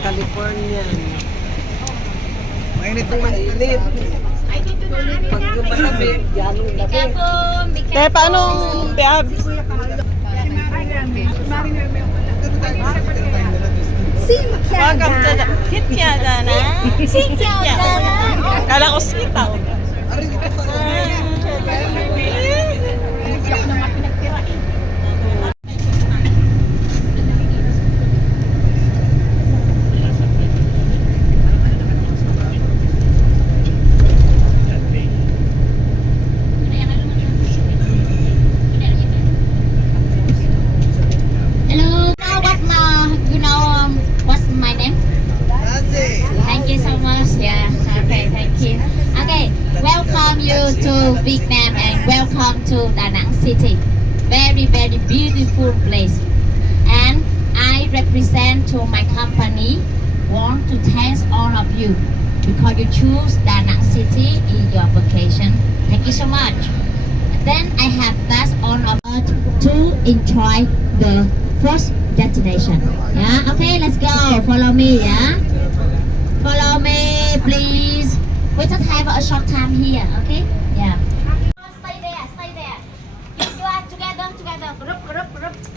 California. Mainit ng mainit. Pag malamig, ganong lamig. Kaya paano, Bea? Welcome to the Hitkyada na. Hitkyada na. Kala ko sitaw. To Vietnam and welcome to Da Nang City. Very beautiful place. And I represent to my company want to thank all of you because you choose Da Nang City in your vacation. Thank you so much. Then I have asked all of us to enjoy the first destination. Yeah, okay, let's go. Follow me, yeah. Follow me, please. We just have a short time here, okay? Yeah. Stay there, stay there. You are together. Group first.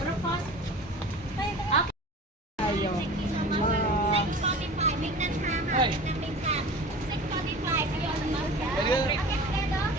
Okay. Thank you so much. 6:45, make that time. Make that time. 6:45, you are the most. Okay, together.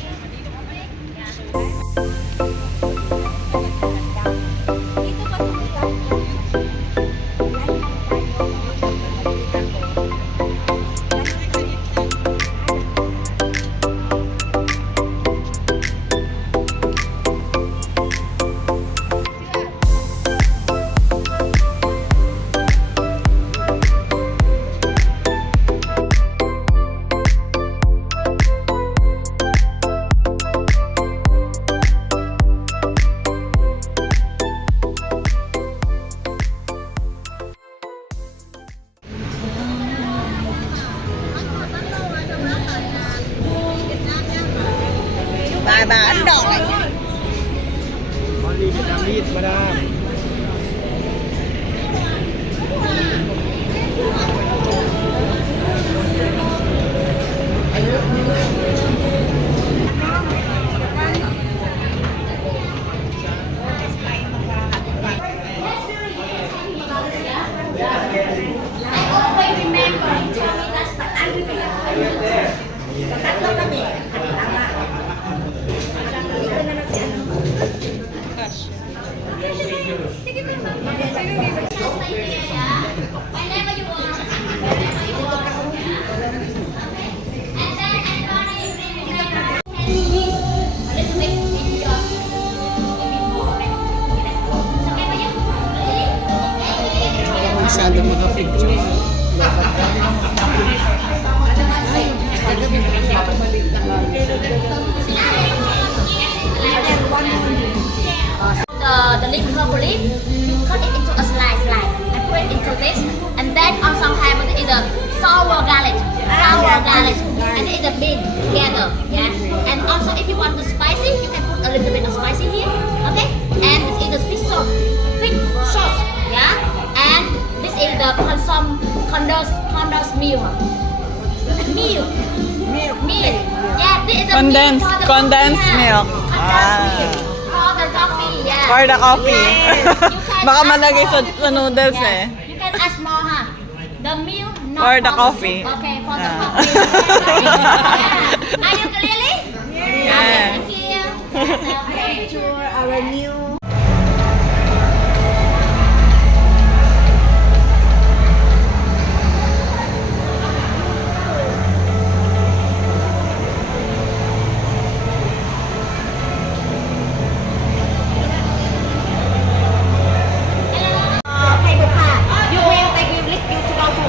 Bà Ấn Độ này. Only Vietnamese, madam. Masyado makapicture. The liquor leaf, you cut it into a slice and put it into this, and then also have either sour garlic, and either bean together, yeah. And also if you want the spicy, you can put a little bit of spicy here, okay. And this is the fish sauce, yeah. And this is the condensed milk. Yeah, this is the Condensed milk for the condensed coffee, milk. Condensed milk. For the coffee, yeah. For the coffee. Yes. You can Baka add malagay more. sa noodles Yes. eh. You can add more, huh? The milk, not For the soup. coffee. Okay, for the Ah. coffee. Yeah. Are you clearly? Yeah. Okay, thank you. Okay. Picture our new. You will take you lead you to go to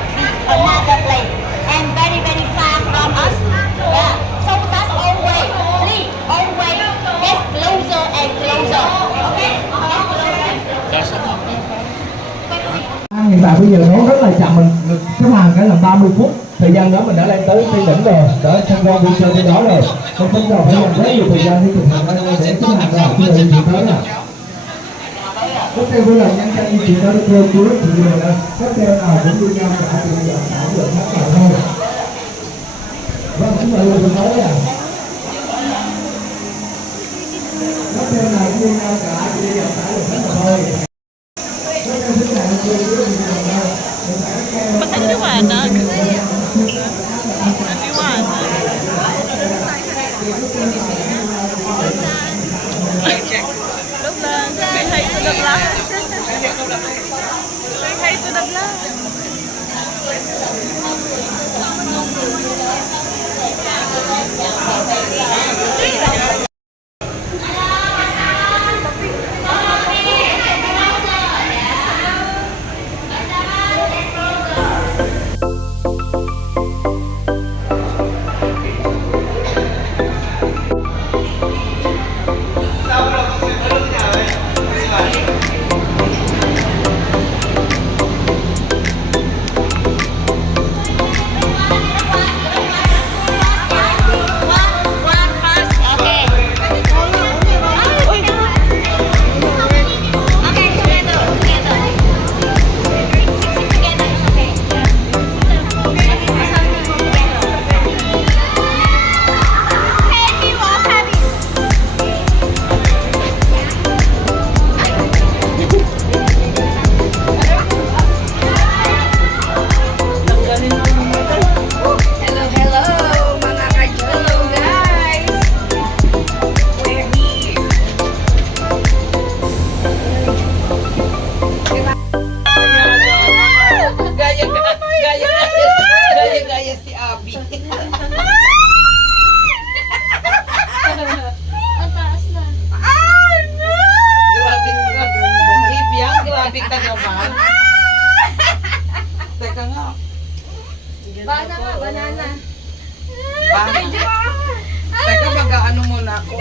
another place and very far from us. Yeah. So that's always get hiện tại bây giờ nó rất là chậm, mình xếp hàng cái là 30 phút. Thời gian đó mình đã lên tới trên đỉnh rồi, đã tham quan vui chơi trên đó rồi. Không bắt đầu phải dành rất nhiều thời gian để chụp hình để xếp hàng rồi, bây giờ di chuyển tới nè. Tiếp theo với là nhân dân di chuyển tới được cô chú thì giờ là tiếp theo nào cũng như nhau cả thì giờ thảo luận hết cả thôi. Vâng, chúng ta luôn nói là tiếp theo này cũng như nhau cả thì giờ thảo luận hết cả thôi. Ba't ang liwanag? Ang liwanag. Look lang. Say hi to the vlog. Say hi to the vlog. Gaya si Abby. Grabe ka. Ibiang, grabe ka naman. Teka nga. Banana. Bana. Teka, mag-ano muna ako.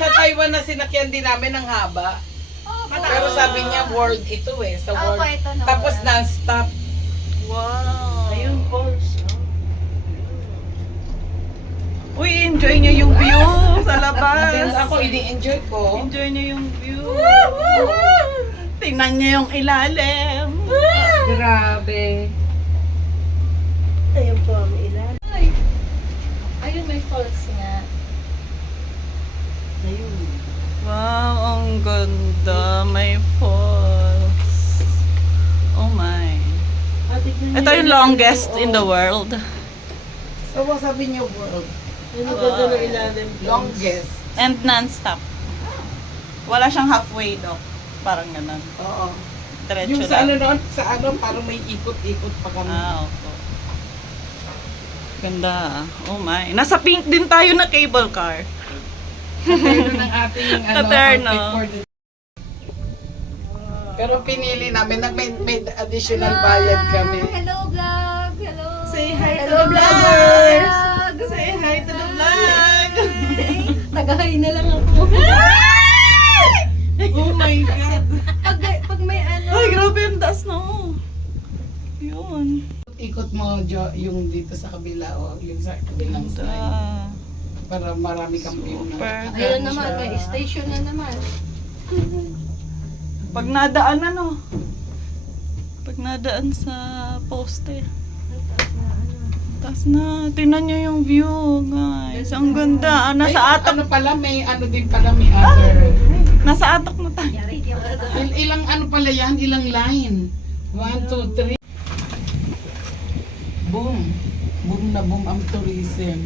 Sa Taiwan na sinakyan din namin ng haba. Pero sabi niya word ito eh. Sa word. Opo, ito na. Tapos non-stop. Wow. Ayun, balls. Uy, enjoy niyo yung view sa Then labas. ako, ini-enjoy ko. Enjoy niyo yung view. Tingnan niyo yung ilalim. Grabe. Ayun po ang ilan. Ayun, may falls nga. Wow, ang ganda. May falls. Oh my. Ito yung longest in the world. So, what sabi niyo world? Wow. Longest. And non-stop. Wala siyang halfway daw. Parang ganun. Oo. Diretso Yung sa ano lang. noon, sa ano, parang may ikot-ikot pa kami. Ah, opo. Ganda. Oh my. Nasa pink din tayo na cable car. Pero ng ating ano, Katerno. outfit for the... Pero pinili namin, may additional bayad kami. Hello, vlog. Hello. Say hi to Hello, the vloggers. vlog. Say hi to the vlog. Tagahay na lang ako. Oh my God. Pag may ano. Ay, grabe yung taas na oh. Yun. Ikot mo Jo, yung dito sa kabila o yung sa kabilang side. Ganda. Para marami kang view na. Super. Ayun naman, may station na naman. Pag nadaan ano? Pag nadaan sa poste. Taas na. Tingnan nyo yung view, guys. Ang ganda. Ay, Nasa atok. ano pala, may ano din pala, may other. Nasa atok na tayo. Ilang ano pala yan, ilang line. 1, 2, 3. Boom. Boom na boom ang tourism.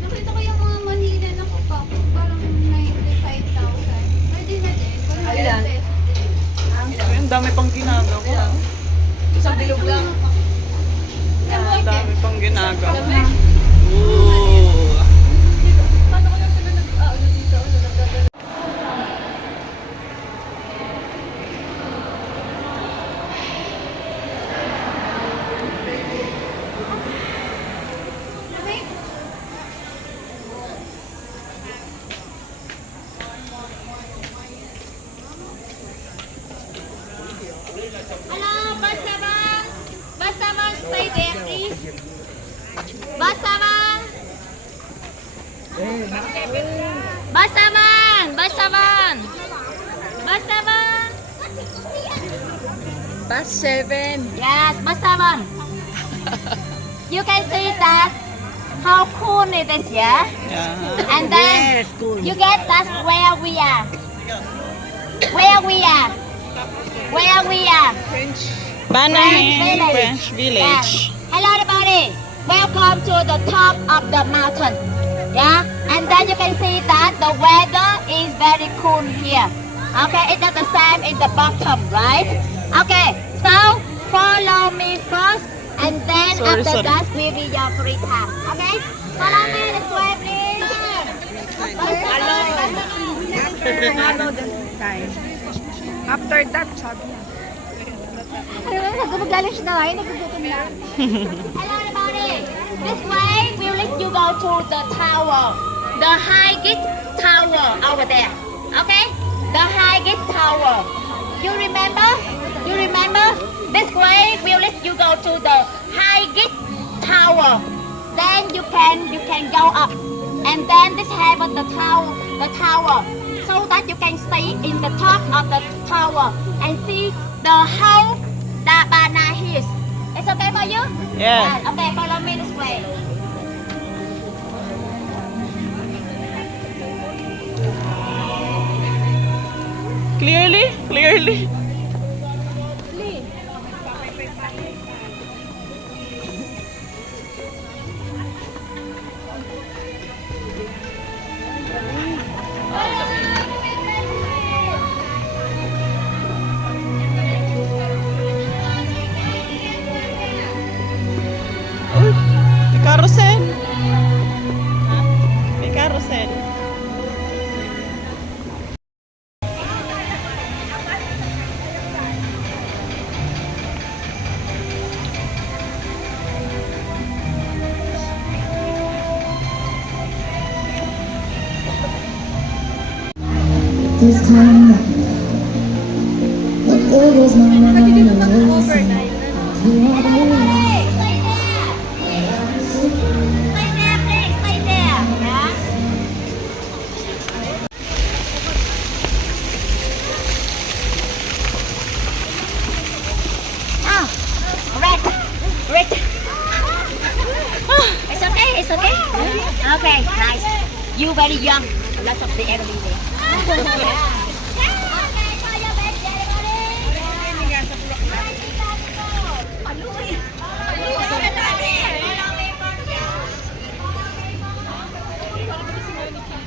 Nakita ko yung mga Manila na kupa. Parang 95,000. Pwede na din. 100 pesos din. Ang dami pang ginagawa. Isang bilog lang. Ang dami pang ginagawa. Paano ko lang sila nag-ano dito? Nagdadala? Bus 7. Yes, bus 7. You can see that how cool it is, yeah? Yeah. And then you get that's where we are. Where we are. Where we are. Banahin French French Village. Yes. Hello everybody. Welcome to the top of the mountain. Yeah? And then you can see that the weather is very cool here. Okay, it's not the same in the bottom, right? Okay, so follow me first and then Sorry, after sorry. that will be your free time. Okay? Follow me this way, please. After that, sabi niya. Maglalansh na kayo, nagugutom na. Hello everybody. This way will let you go to the tower. The Highgate Tower over there. Okay? The Highgate Tower. You remember? You remember? This way will let you go to the Highgate Tower. Then you can go up. And then this have the tower. So that you can stay in the top of the tower and see the whole Dabana Hills. It's okay for you? Yeah. Okay, follow me this way. Clearly? Clearly? Uy, may carousel. May carousel. This time but there was no one Hey, to stay there. listen. Stay there, please. Stay there. Yeah. Oh, red. Red. It's okay. It's okay. Okay, nice. You very young. Lots of the elderly there.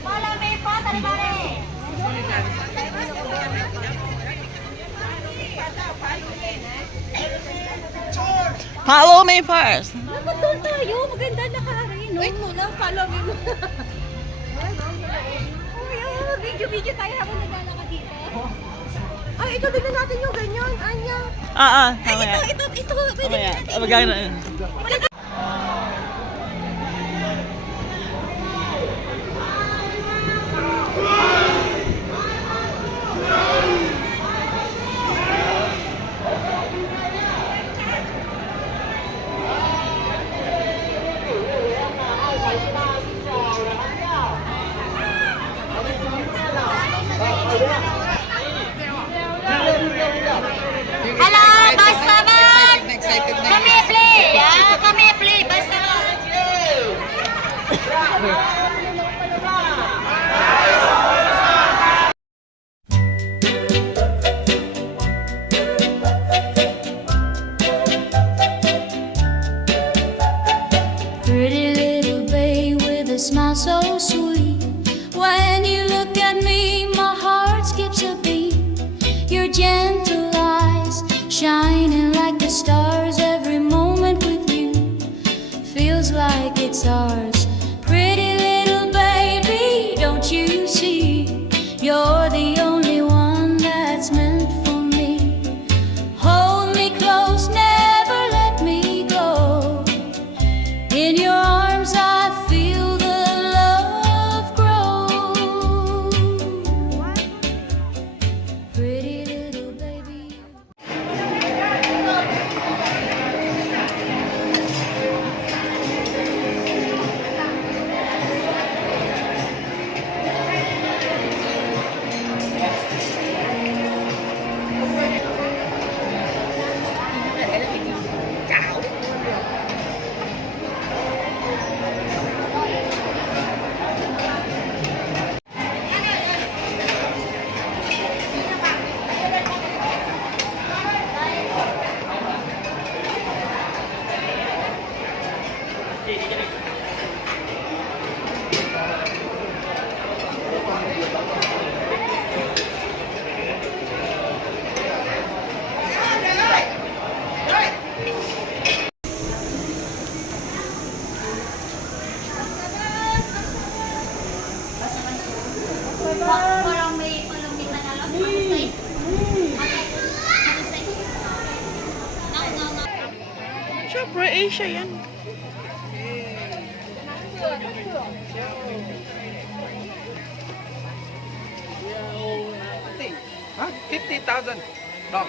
Follow me first, everybody. Follow me first. Dapat doon tayo, maganda nakarin. Wait muna, follow me muna. Video tayo habang naglalakad dito. Ay, ito din natin yung ganyan, Anya. Mamaya. Ito, pwede Mamaya. natin. Magana. Hello, bus 7. Excited na. Come here, please. Yeah, come here, please. Bus 7. Pretty little babe with a smile so sweet. When you look at me, my heart skips a beat. Your gentle eyes shining like the stars. Every moment with you feels like it's ours. Pretty little baby, don't you see? You're the only one that's meant for me. Hold me close, never let me go. In your arms I feel the love grow. Pretty little baby. Croatia yan. Huh? 50,000 dog.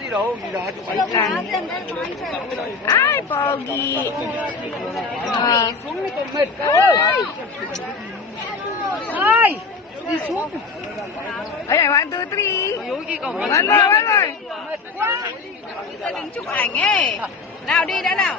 Đi đâu? Đi đâu? Chụp ảnh. Ay, pogi. Ơi! Đi xuống. Đây này, 1, 2, 3. Lên rồi. Quá. Tôi đứng chụp ảnh ấy. Nào đi đã nào.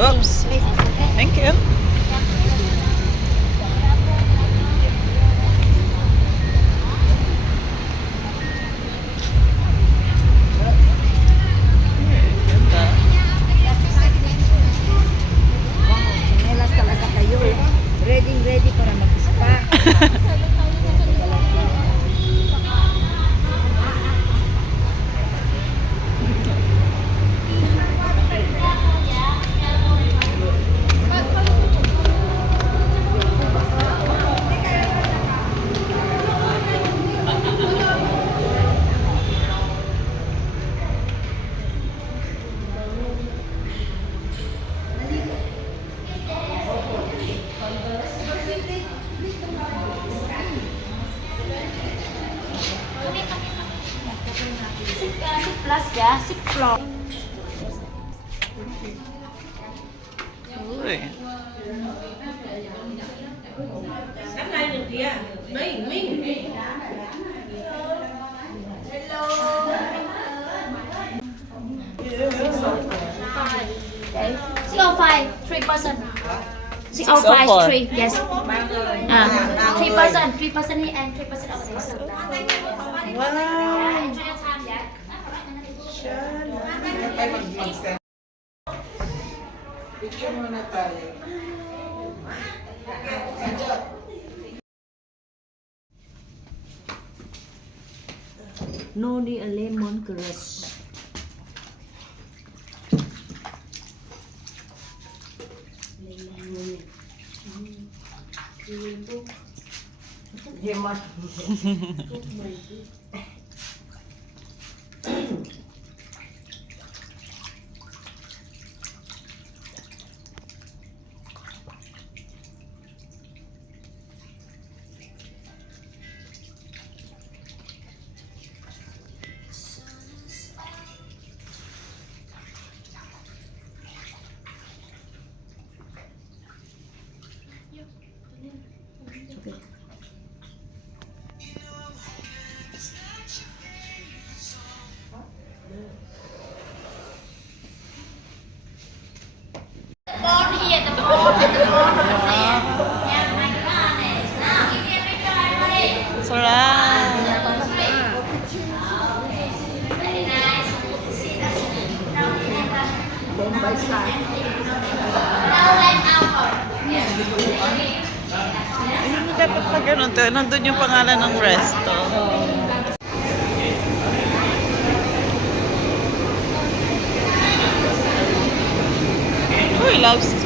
Oops. Thank you. Ganda. Chinelas talaga kayo. Ready para mag-spa. Plus ya, 6 floor. Uy. Okay. 605, 3%. 605, 3, yes. 3%, 3% here and 3% over there. Wow. Yeah, enjoy your time, yeah. Picture muna tayo. Noni a lemon grass. Born here, the born there. Yeah, my goodness. Now, give me a picture, everybody. Sarap. Very nice. Now, let out. Hindi dapat pag ganun to. Nandun yung pangalan ng resto. Uy, lobster.